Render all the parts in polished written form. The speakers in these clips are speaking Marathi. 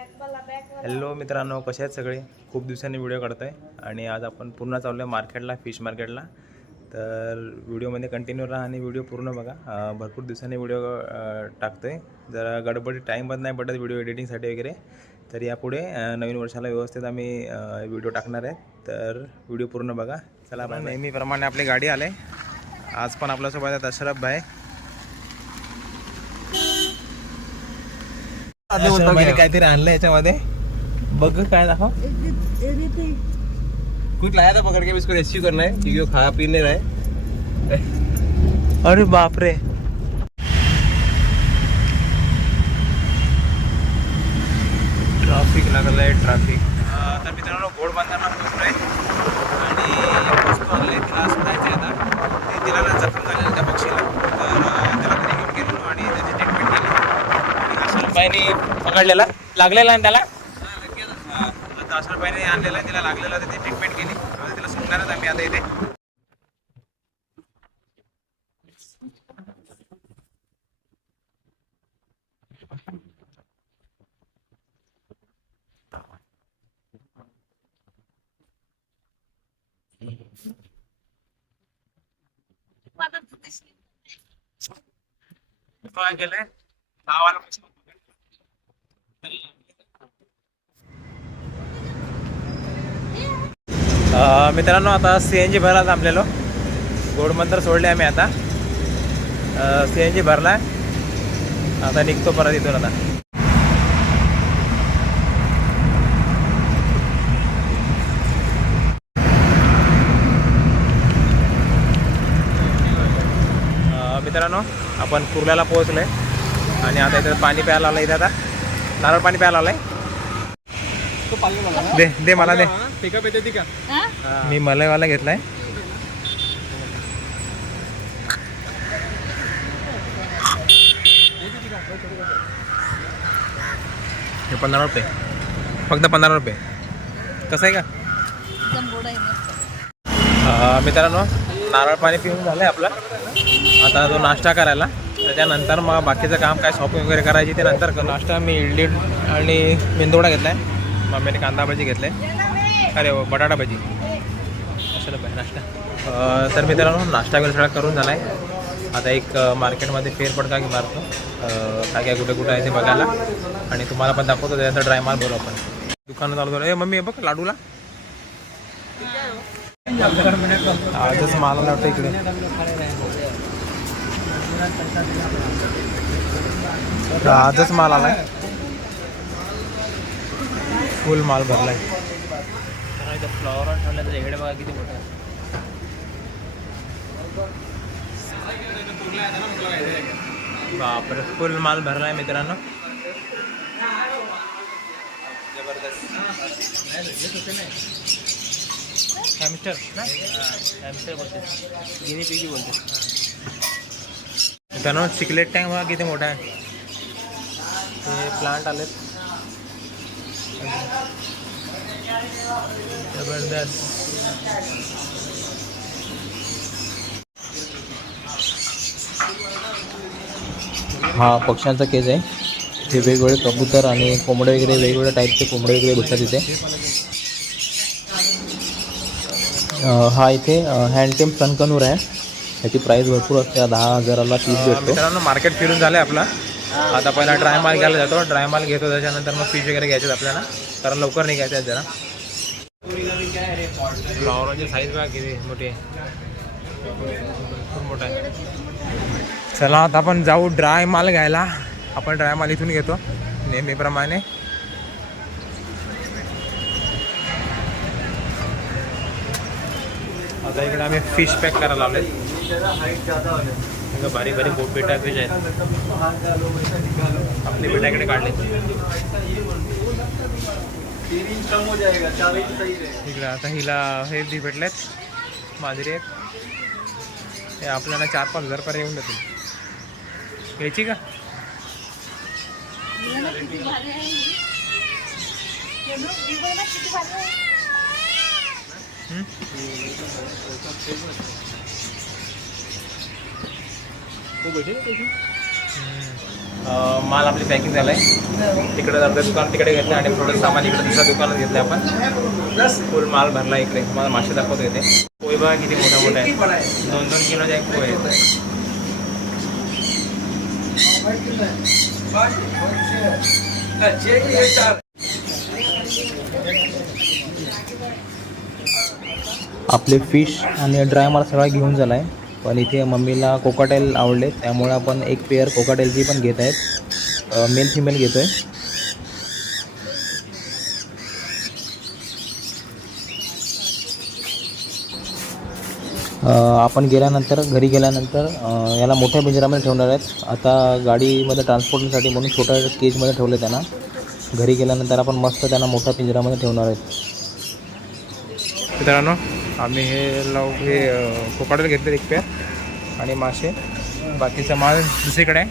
हॅलो मित्रांनो, कसे आहेत सगळे? खूप दिवसांनी व्हिडिओ काढतो आहे आणि आज आपण पुन्हा चाललो आहे मार्केटला, फिश मार्केटला. तर व्हिडिओमध्ये कंटिन्यू राहा आणि व्हिडिओ पूर्ण बघा. भरपूर दिवसांनी व्हिडिओ टाकतो आहे. जरा गडबडीत टाईमच नाही पडत व्हिडिओ एडिटिंगसाठी वगैरे. तर यापुढे नवीन वर्षाला व्यवस्थित आम्ही व्हिडिओ टाकणार आहे. तर व्हिडिओ पूर्ण बघा. चला, नेहमीप्रमाणे आपली गाडी आले. आज पण आपल्यासोबत आहेत अशरफ भाई. काहीतरी आणलं याच्यामध्ये, बघ काय दाखव. कुछ लाया था पकड़ के, इसको रेस्क्यू करना है क्योंकि वो खा पी नहीं रहा है. अरे बाप रे, ट्रॅफिक लागलं आहे, ट्रॅफिक. तर मित्रांनो, घोडबंदरला पोहोचलोय आणि वस्तू आणली तिला सोडायची आता. तिला ना जखम झालेली त्या पक्षीला, तर त्याला घरी घेऊन गेलो आणि त्याची ट्रीटमेंट केली. अशरफबाईंनी पकडलेला, लागलेला आणि त्याला आता अशरफबाईंनी आणलेला आहे, तिला लागलेला, त्याची ट्रीटमेंट केली. तिला सोडणारच आम्ही आता इथे. काय केलंय मित्रांनो, आता CNG भरायला थांबलेलो. घोडबंदर सोडले आम्ही आता. CNG भरलाय, आता निघतो परत इथून. आता मित्रांनो, आपण कुर्ल्याला पोहोचलोय आणि आता इथं पाणी प्यायला आलं. इथं आता नारळ पाणी प्यायला आलंय. दे दे मला दे. मी मलाईवाला घेतलाय. हे 15 रुपये, फक्त 15 रुपये. कसं आहे का मित्रांनो? नारळ पाणी पिऊन झालंय आपलं. आता तो नाश्ता करायला, त्याच्यानंतर मग बाकीचं काम काय शॉपिंग वगैरे करायची ते नंतर. नाश्ता मी इडली आणि मेंदोडा घेतलाय. मम्मीने कांदा भजी घेतले. अरे बटाटा भजी. असं पाहिजे नाश्ता. तर मित्रांनो, नाश्ता वगैरे सगळा करून झाला आहे. आता एक मार्केटमध्ये फेरफटका की मारतो, काय काय कुठे कुठे आहे ते बघायला आणि तुम्हाला पण दाखवतो. त्याचा ड्राय माल भरू आपण. दुकानं चालू करू. मम्मी हे बघ लाडूला आजच माल वाटतं इकडे. आजच माल आलाय, फुल माल भरलाय. फ्लॉवर ठेवलं, इकडे बघा किती मोठं आहे. बापरे, फुल माल भरलाय मित्रांनो. जबरदस्त. हॅमस्टर बोलते, गिनी पिगी बोलते मित्रांनो. चिकलेट टँक बघा किती मोठा आहे. ते प्लांट आलेत, जबरदस्त. हा पक्ष्यांचा केज आहे. हे वेगवेगळे कबूतर आणि कोंबडे वगैरे, वेगवेगळ्या टाईपचे कोंबडे वगैरे भेटतात इथे. हा इथे हँडटेम सनकनूर आहे. ह्याची प्राईस भरपूर असते, 10,000ला पीस भेटतो. मित्रांनो, मार्केट फिरून झालं आहे आपला. आता पहिला ड्राय माल घ्यायला जातो. ड्राय माल घेतो, त्याच्यानंतर मग फिश वगैरे घ्यायचे आपल्याला, कारण लवकर निघायचं आहे जरा. फ्लॉवरची साईज बघा किती मोठी आहे, खूप मोठा आहे. चला आता आपण जाऊ ड्राय माल घ्यायला. आपण ड्राय माल इथून घेतो नेहमीप्रमाणे. आता इकडे आम्ही फिश पॅक करायला लावले. बारीक बारीक बेटा फिश आहेत. आपली बेटा इकडे काढले. इकडे आता हिला हे भेटलेत, माजरी आहेत. हे आपल्याला 4-5 हजार पर्यंत येऊन जातील. घ्यायची का? माल आपली पॅकिंग झालं आहे. तिकडे अर्धं दुकान तिकडे घेतलं आणि थोडं सामान इकडे दुसऱ्या दुकानात घेतलं आपण. फुल माल भरला इकडे. तुम्हाला मासे दाखवतो इथे. पोहे बघा किती मोठ्या मोठ्या आहेत. 2-2 किलोचे एक पोहे आहेत. आपले फिश आणि ड्राय माल सगळा घेऊन झाला आहे. पण इथे मम्मीला कोकाटेल आवडले, त्यामुळे आपण एक पेअर कोकाटेलची पण घेत आहेत. मेल फिमेल घेतो आहे. आपण गेल्यानंतर घरी गेल्यानंतर याला मोठ्या पिंजऱ्यामध्ये ठेवणार आहेत. आता गाडीमध्ये ट्रान्सपोर्टसाठी म्हणून छोट्या केजमध्ये ठेवले त्यांना. घरी गेल्यानंतर आपण मस्त त्यांना मोठ्या पिंजऱ्यामध्ये ठेवणार आहेत. मित्रांनो आम्ही हे कोकाटेल घेतले एक पेअर आणि मासे. बाकीचा माल दुसरीकडे आहे.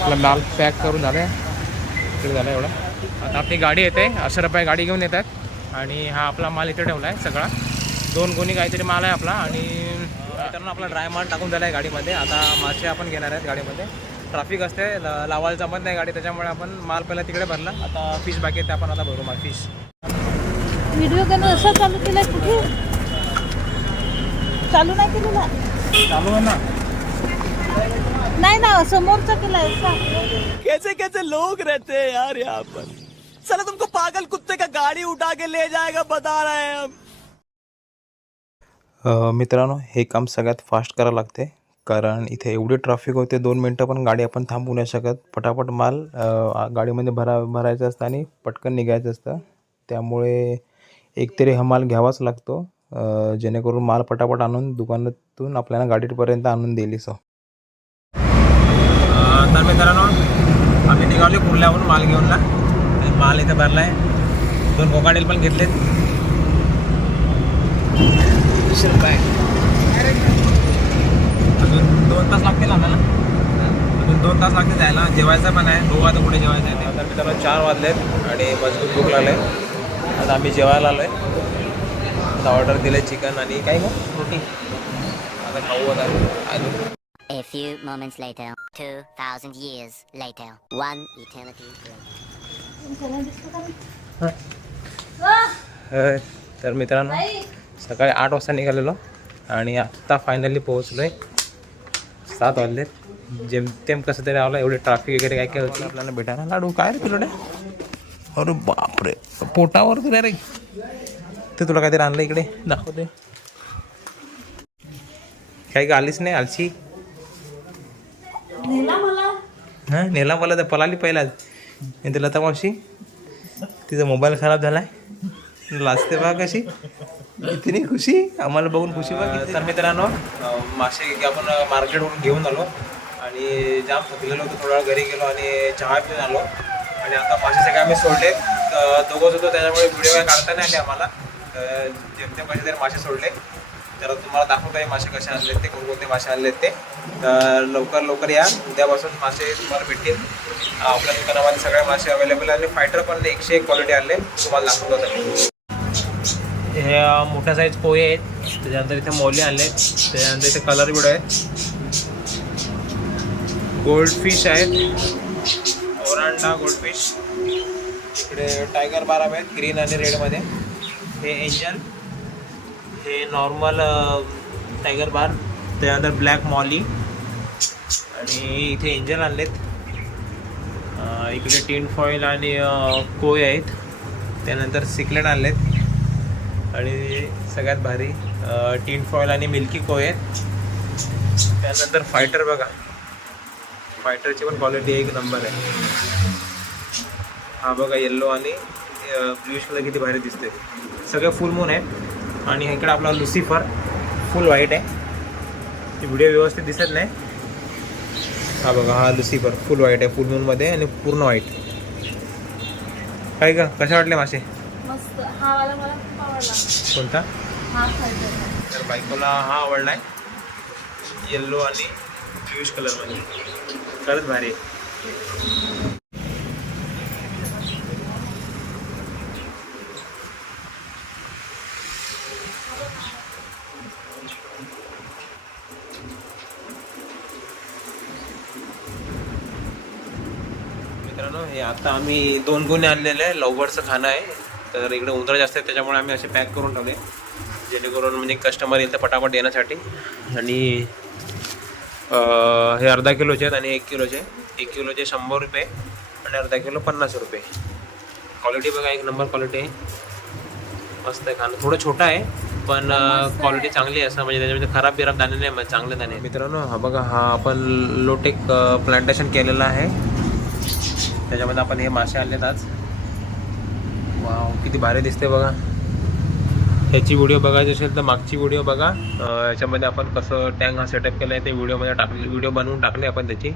आपला माल पॅक करून झालं आहे. इकडे झालं एवढा. आता आपली गाडी येते. 80 रुपये गाडी घेऊन येतात आणि हा आपला माल इथे ठेवला आहे सगळा. 2 गोणी काहीतरी माल आहे आपला. आणि मित्रांनो आपला ड्राय माल टाकून झाला आहे गाडीमध्ये. आता मासे आपण घेणार आहेत गाडीमध्ये. ट्रॅफिक असते, लावायला जमत नाही गाडी, त्याच्यामुळे आपण माल पहिला तिकडे भरला. आता फिश बाकी आहे, ते आपण आता भरू माल फिश. व्हिडिओ करणं असं चालू केलाय? कुठे चालू नाही केलेला? चालू आहे ना. नाही ना, समोरचा केलाय. कैसे कैसे लोग रहते हैं यार यहाँ पर. साला तुमको पागल कुत्ते का गाड़ी उठा के ले जाएगा बता रहे हैं हम. मित्रांनो हे काम सगळ्यात फास्ट करावं लागते, कारण इथे एवढी ट्रॅफिक होते. 2 मिनटं पण गाडी आपण थांबवू नाही शकत. पटापट माल गाडीमध्ये भरायचं असतं आणि पटकन निघायचं असतं. त्यामुळे एकतरी हा माल घ्यावाच लागतो, जेणेकरून माल पटापट आणून दुकानातून आपल्याला गाडीपर्यंत आणून दिली. तर मित्रांनो आम्ही निघालो कुर्ल्याहून माल घेऊन ना. माल इथे भरला आहे. 2 कोकाटेल पण घेतलेत. 20 रुपये. अजून 2 तास लागतील आम्हाला. अजून 2 तास लागतील जायला. जेवायचं पण आहे. बघू आता कुठे जेवायचं आहे. तर मित्रांनो 4 वाजलेत आणि मजबूत भूक लागले. आता आम्ही जेवायला आलो आहे. आता ऑर्डर दिलं आहे चिकन आणि काय गं रोटी. आता खाऊ आता अजून. A few moments later, 2,000 years later, 1 eternity later. तर मित्रांनो सकाळी 8 वाजता निघालेलो आणि आत्ता फायनली पोहोचलो आहे. 7 वाजलेत. जेमतेम कसं तरी आलं. एवढे ट्रॅफिक वगैरे काय काय होती आपल्याला भेटायला. लाडू काय रे तुला? अरे बापरे, पोटावर तुला रे. ते तुला काहीतरी आणलं इकडे दाखवते. काही आलीच नाही आलशी. हां नेला मला. तर पळाली पहिलाच. मी तुला तर मावशी तिचा मोबाईल खराब झाला आहे. लाजते बा कशी. इतनी खुशी आम्हाला बघून खुशी बघ. तर मित्रांनो मासे आपण मार्केटवरून घेऊन आलो आणि जाम थकलेलो होतो. थोडा घरी गेलो आणि चहा पिऊन आलो आणि आता मासे सगळे आम्ही सोडले. दोघंच होतो त्याच्यामुळे व्हिडिओ काय काढता नाही आले आम्हाला. जेमतेम कसे तरी मासे सोडले. तर तुम्हाला दाखवतो आहे मासे कसे आणलेत ते, कोणकोणते मासे आणलेत ते. तर लवकर या. उद्यापासून मासे तुम्हाला भेटतील. आपल्या दुकानामध्ये सगळे मासे अवेलेबल आहे आणि फायटर पण 101 क्वालिटी आणले तुम्हाला दाखवतो आहे. हे मोठ्या साईज पोहे आहेत. त्याच्यानंतर इथे मोले आणले. त्याच्यानंतर इथे कलर बिड आहेत. गोल्ड फिश आहेत. Oranda gold fish. इकडे टायगर बाराम आहेत ग्रीन आणि रेडमध्ये. हे एंजल. हे नॉर्मल टायगर बार. त्यानंतर ब्लॅक मॉली आणि इथे एंजल आणलेत. इकडे टीन फॉईल आणि कोय आहेत. त्यानंतर सिकलेट आणलेत आणि सगळ्यात भारी टीन फॉईल आणि मिल्की कोय आहेत. त्यानंतर फायटर बघा. फायटरची पण क्वालिटी एक नंबर आहे. हा बघा येल्लो आणि ब्ल्यूश कलर किती भारी दिसते. सगळे फुल मून आहे. आणि इकडे आपला लुसिफर फुल व्हाईट आहे. व्हिडिओ व्यवस्थित दिसत नाही. हा बघा हा लुसिफर फुल व्हाईट आहे. फुल मूनमध्ये आणि पूर्ण व्हाईट. काय का कशा वाटले मासे? मस्त. हा वाला मला खूप आवडला. कोणता? हा फायटर. तर बायकोला हा आवडला आहे. येल्लो आणि ब्ल्यूश कलरमध्ये. खरंच भारी आहे. हे आता आम्ही 2 गुन्हे आणलेले आहे. लवबर्डचं खाणं आहे. तर इकडे उंदरं जास्त आहेत त्याच्यामुळे आम्ही असे पॅक करून ठेवले जेणेकरून म्हणजे कस्टमर येईल तर पटापट येण्यासाठी. आणि हे अर्धा किलोचे आहेत आणि 1 किलोचे. 1 किलोचे 100 रुपये आणि अर्धा किलो 50 रुपये. क्वालिटी बघा, 1 नंबर क्वालिटी आहे. मस्त आहे खाणं. थोडं छोटं आहे पण क्वालिटी चांगली आहे. असं म्हणजे त्याच्यामध्ये खराब बिराब दाणे नाही, चांगले दाणे. मित्रांनो हा बघा, हा आपण लोटेक प्लांटेशन केलेलं आहे. त्याच्यामध्ये आपण हे मासे आणलेत आज. वाव, किती भारी दिसते बघा. ह्याची व्हिडिओ बघायची असेल तर मागची व्हिडिओ बघा. याच्यामध्ये आपण कसं टँक हा सेटअप केला आहे ते व्हिडिओ बनवून टाकले आपण त्याची.